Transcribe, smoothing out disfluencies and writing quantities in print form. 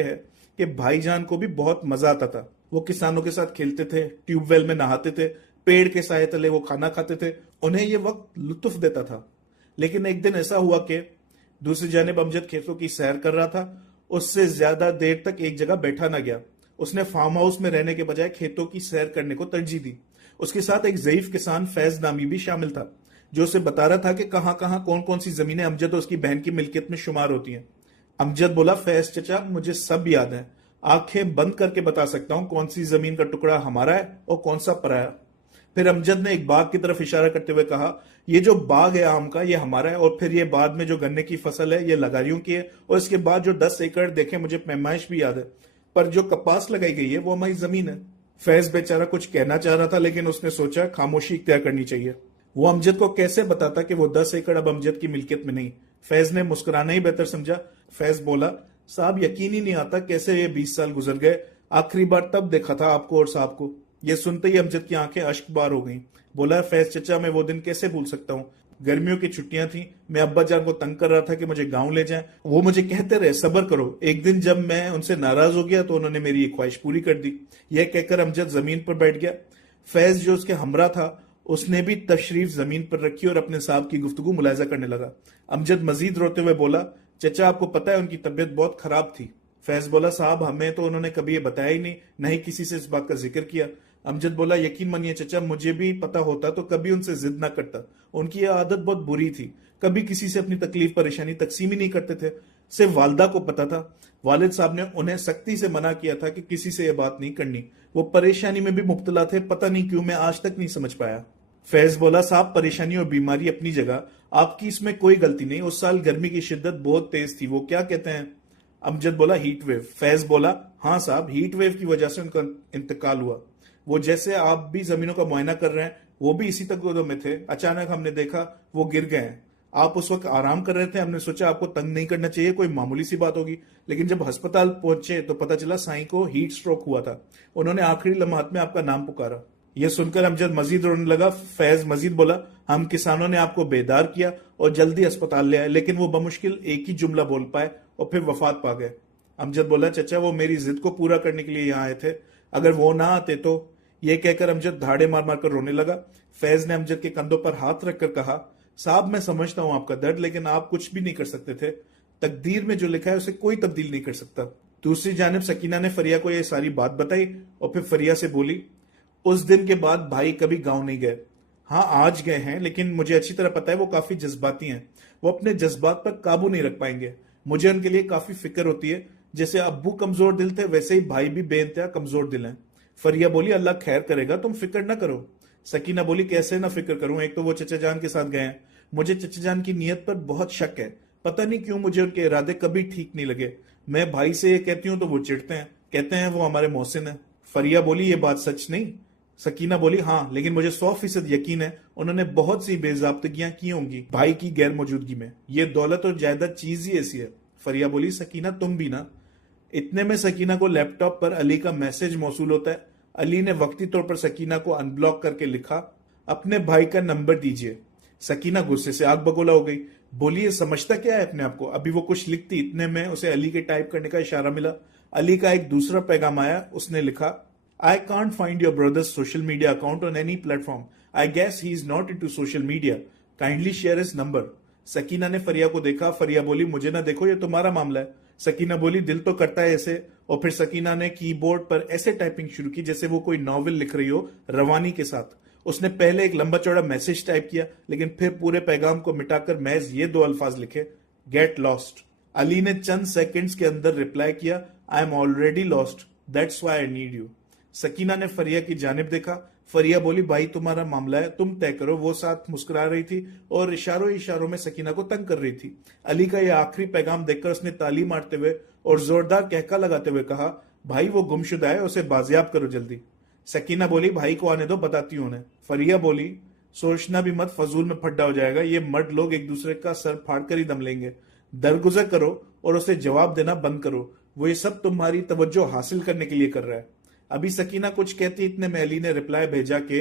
है कि भाईजान को भी बहुत मजा आता था। वो किसानों के साथ खेलते थे, ट्यूबवेल में नहाते थे, पेड़ के साए तले वो खाना खाते थे। उन्हें ये वक्त लुत्फ देता था। लेकिन एक दिन ऐसा हुआ कि दूसरी जानिब अमजद खेतों की सैर कर रहा था। उससे ज्यादा देर तक एक जगह बैठा ना गया। उसने फार्म हाउस में रहने के बजाय खेतों की सैर करने को तरजीह दी। उसके साथ एक ज़ईफ किसान फैज नामी भी शामिल था, जो उसे बता रहा था कि कहां कहां कौन कौन सी जमीनें अमजद और उसकी बहन की मिल्कियत में शुमार होती हैं। अमजद बोला, फैज चचा, मुझे सब याद है। आंखें बंद करके बता सकता हूं कौन सी जमीन का टुकड़ा हमारा है और कौन सा पराया। फिर अमजद ने एक बाग की तरफ इशारा करते हुए कहा, ये जो बाग है आम का, ये हमारा है, और फिर ये बाद में जो गन्ने की फसल है, ये लगारियों की है, और इसके बाद जो 10 एकड़ देखे, मुझे पैमाइश भी याद है, पर जो कपास लगाई गई है वो हमारी जमीन है। फैज बेचारा कुछ कहना चाह रहा था, लेकिन उसने सोचा खामोशी इख्तियार करनी चाहिए। वो अमजद को कैसे बताता कि वो 10 एकड़ अब अमजद की मिल्कियत में नहीं। फैज ने मुस्कुराना ही बेहतर समझा। फैज बोला, साहब, यकीन ही नहीं आता कैसे ये 20 साल गुजर गए। आखिरी बार तब देखा था आपको और साहब को। ये सुनते ही अमजद की आंखें अश्कबार हो गईं। बोला, फैज चचा, मैं वो दिन कैसे भूल सकता हूँ। गर्मियों की छुट्टियां थी, मैं अब्बा जान को तंग कर रहा था कि मुझे गांव ले जाएं। वो मुझे कहते रहे सब्र करो। एक दिन जब मैं उनसे नाराज हो गया तो उन्होंने मेरी एक ख्वाहिश पूरी कर दी। यह कहकर अमजद जमीन पर बैठ गया। फैज जो उसके हमरा था, उसने भी तशरीफ जमीन पर रखी और अपने साहब की गुफ्तगू मुलायजा करने लगा। अमजद मजीद रोते हुए बोला, चचा, आपको पता है उनकी तबीयत बहुत खराब थी। फैज बोला, साहब, हमें तो उन्होंने कभी ये बताया ही नहीं, न ही किसी से इस बात का जिक्र किया। अमजद बोला, यकीन मानिए चचा, मुझे भी पता होता तो कभी उनसे जिद ना करता। उनकी यह आदत बहुत बुरी थी, कभी किसी से अपनी तकलीफ परेशानी तकसीम ही नहीं करते थे। सिर्फ वालदा को पता था। वालिद साहब ने उन्हें सख्ती से मना किया था कि किसी से यह बात नहीं करनी। वो परेशानी में भी मुब्तला थे, पता नहीं क्यों, मैं आज तक नहीं समझ पाया। फैज बोला, साहब, परेशानी और बीमारी अपनी जगह, आपकी इसमें कोई गलती नहीं। उस साल गर्मी की शिद्दत बहुत तेज थी, वो क्या कहते हैं। अमजद बोला, हीट वेव। फैज बोला, हाँ साहब, हीट वेव की वजह से उनका इंतकाल हुआ। वो जैसे आप भी जमीनों का मुआयना कर रहे हैं, वो भी इसी तकदीर में थे। अचानक हमने देखा वो गिर गए हैं। आप उस वक्त आराम कर रहे थे, हमने सोचा आपको तंग नहीं करना चाहिए, कोई मामूली सी बात होगी। लेकिन जब अस्पताल पहुंचे तो पता चला साईं को हीट स्ट्रोक हुआ था। उन्होंने आखिरी लम्हात में आपका नाम पुकारा। यह सुनकर अमजद मजीद रोने लगा। फैज मजीद बोला, हम किसानों ने आपको बेदार किया और जल्दी अस्पताल ले आए, लेकिन वो बमुश्किल एक ही जुमला बोल पाए और फिर वफात पा गए। अमजद बोला, चचा, वो मेरी जिद को पूरा करने के लिए यहाँ आए थे, अगर वो ना आते तो। यह कहकर अमजद धाड़े मार मार कर रोने लगा। फैज ने अमजद के कंधों पर हाथ रखकर कहा, साहब, मैं समझता हूं आपका दर्द, लेकिन आप कुछ भी नहीं कर सकते थे। तकदीर में जो लिखा है उसे कोई तब्दील नहीं कर सकता। दूसरी जानिब सकीना ने फरिया को यह सारी बात बताई और फिर फरिया से बोली, उस दिन के बाद भाई कभी गांव नहीं गए। हाँ, आज गए हैं, लेकिन मुझे अच्छी तरह पता है वो काफी जज्बाती हैं। वो अपने जज्बात पर काबू नहीं रख पाएंगे। मुझे उनके लिए काफी फिक्र होती है। जैसे अब्बू कमजोर दिल थे, वैसे ही भाई भी बेइंतहा कमजोर दिल हैं। फरिया बोली, अल्लाह खैर करेगा, तुम फिक्र ना करो। सकीना बोली, कैसे ना फिक्र करूं, एक तो वो चचा जान के साथ गए हैं। मुझे चचा जान की नीयत पर बहुत शक है। पता नहीं क्यों मुझे उनके इरादे कभी ठीक नहीं लगे। मैं भाई से ये कहती हूं तो वो चिढ़ते हैं, कहते हैं वो हमारे मोहसिन है। फरिया बोली, ये बात सच नहीं। सकीना बोली, हाँ, लेकिन मुझे 100% यकीन है उन्होंने बहुत सी बेजाब्तगियां की होंगी भाई की गैर मौजूदगी में। ये दौलत और जायदाद चीज ही ऐसी है। फरिया बोली, सकीना, तुम भी ना। इतने में सकीना को लैपटॉप पर अली का मैसेज मौसूल होता है। अली ने वक्ती तौर पर सकीना को अनब्लॉक करके लिखा, अपने भाई का नंबर दीजिए। सकीना गुस्से से आग बगोला हो गई। बोली, ये समझता क्या है अपने आप को। अभी वो कुछ लिखती, इतने में उसे अली के टाइप करने का इशारा मिला। अली का एक दूसरा पैगाम आया। उसने लिखा, I can't find your brother's social media account on any platform. I guess he is not into social media. Kindly share his number. Sakina ने फरिया को देखा। फरिया बोली, मुझे ना देखो, ये तुम्हारा मामला है। सकीना बोली, दिल तो करता है ऐसे। और फिर सकीना ने कीबोर्ड पर ऐसे टाइपिंग शुरू की जैसे वो कोई नॉवेल लिख रही हो, रवानी के साथ। उसने पहले एक लंबा चौड़ा मैसेज टाइप किया, लेकिन फिर पूरे पैगाम को मिटाकर महज ये 2 अल्फाज लिखे, गेट लॉस्ट। अली ने चंद सेकंड्स के अंदर रिप्लाई किया, I am already lost, that's why I need you. Sakina ने फरिया की जानिब देखा। फरिया बोली, भाई तुम्हारा मामला है, तुम तय करो। वो साथ मुस्कुरा रही थी और इशारों इशारों में सकीना को तंग कर रही थी। अली का यह आखिरी पैगाम देखकर उसने ताली मारते हुए और जोरदार कहका लगाते हुए कहा, भाई वो गुमशुदा है, उसे बाजियाब करो जल्दी। सकीना बोली, भाई को आने दो, बताती हूं उन्हें। फरिया बोली, सोचना भी मत, फजूल में फड्डा हो जाएगा। ये मर्द लोग एक दूसरे का सर फाड़ कर ही दम लेंगे। दरगुजर करो और उसे जवाब देना बंद करो। वो ये सब तुम्हारी तवज्जो हासिल करने के लिए कर रहा है। अभी सकीना कुछ कहती, इतने में अली ने रिप्लाई भेजा कि